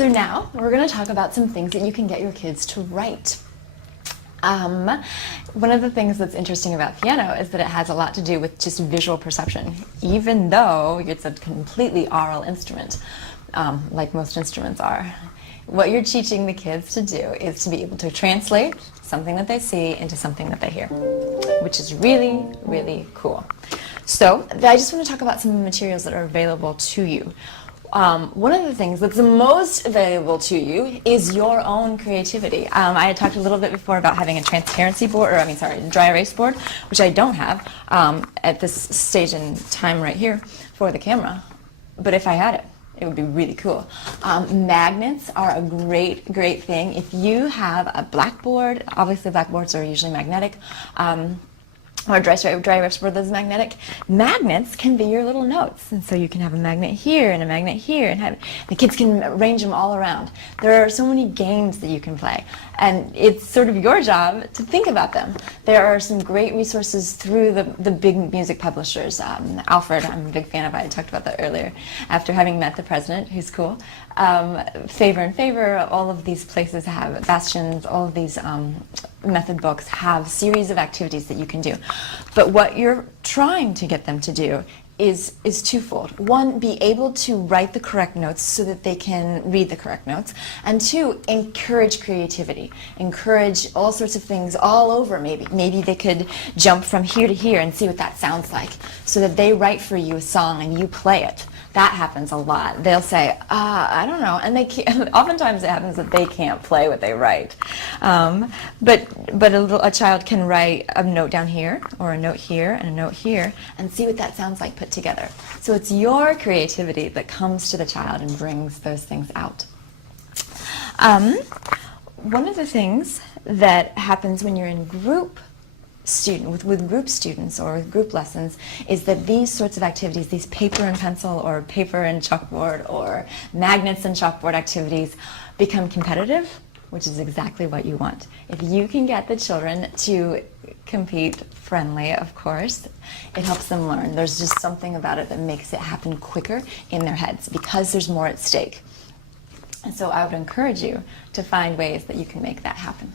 So now we're going to talk about some things that you can get your kids to write. One of the things that's interesting about piano is that it has a lot to do with just visual perception, even though it's a completely aural instrument, like most instruments are. What you're teaching the kids to do is to be able to translate something that they see into something that they hear, which is really, really cool. So I just want to talk about some materials that are available to you. One of the things that's the most available to you is your own creativity. I had talked a little bit before about having a transparency board, a dry erase board, which I don't have at this stage in time right here for the camera. But if I had it, it would be really cool. Magnets are a great thing. If you have a blackboard, obviously blackboards are usually magnetic, or a dry erase board that's magnetic. Magnets can be your little notes, and so you can have a magnet here and a magnet here, and the kids can arrange them all around. There are so many games that you can play, and it's sort of your job to think about them. There are some great resources through the big music publishers. Alfred, I'm a big fan of. I had talked about that earlier. After having met the president, who's cool. Favor and Favor, all of these places have Bastions, all of these method books have series of activities that you can do. But what you're trying to get them to do is twofold. One, be able to write the correct notes so that they can read the correct notes. And two, encourage creativity. Encourage all sorts of things all over maybe. Maybe they could jump from here to here and see what that sounds like so that they write for you a song and you play it. That happens a lot. They'll say, I don't know, and they can't, oftentimes it happens that they can't play what they write. But a child can write a note down here, or a note here, and a note here, and see what that sounds like put together. So it's your creativity that comes to the child and brings those things out. One of the things that happens when you're in group with group students or with group lessons is that these sorts of activities, these paper and pencil or paper and chalkboard or magnets and chalkboard activities become competitive, which is exactly what you want. If you can get the children to compete friendly, of course, it helps them learn. There's just something about it that makes it happen quicker in their heads because there's more at stake. And so I would encourage you to find ways that you can make that happen.